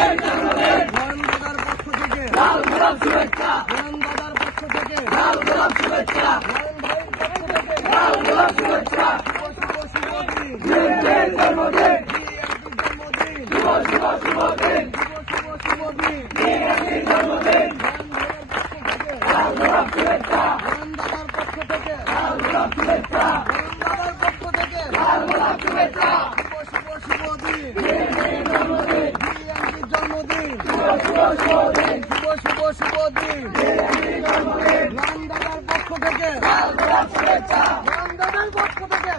দাদার পক্ষ থেকে শুভেচ্ছা, দাদার পক্ষ থেকে শুভেচ্ছা, ভাইয়ের পক্ষ থেকে শুভেচ্ছা, জন্মদিন, শুভ শুভ দিন, জন্মদিন, দাদার পক্ষ থেকে শুভেচ্ছা, দাদার পক্ষ থেকে শুভেচ্ছা, শুভ দিন, জন্মদিন, শুভ দিন, দাদার পক্ষ থেকে শুভেচ্ছা, দাদার পক্ষ থেকে